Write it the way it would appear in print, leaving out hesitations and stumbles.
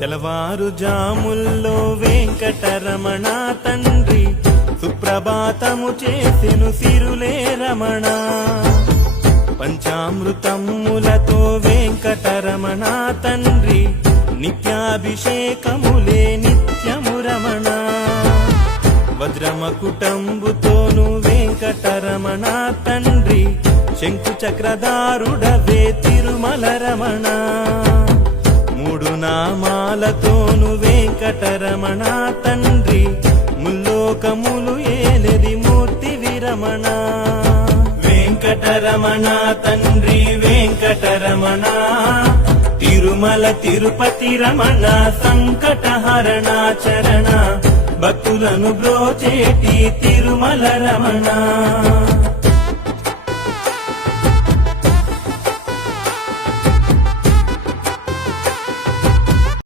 తెల్లవారుజాముల్లో వెంకటరమణ తండ్రి సుప్రభాతము చేసెను సిరులే రమణ. పంచామృతములతో వెంకటరమణ తండ్రి నిత్యాభిషేకములే నిత్యము రమణ. వజ్రమకుటంబుతోను వెంకటరమణ తండ్రి శంకు చక్రధారుడవే తిరుమల రమణ. మూడు నామాలతోను వెంకటరమణ తండ్రి ముల్లోకములు ఏలెది మూర్తి విరమణ. వెంకటరమణ తండ్రి వెంకటరమణ తిరుమల తిరుపతి రమణ సంకటహరణ చరణ భక్తులను బ్రోచేటి తిరుమల రమణ.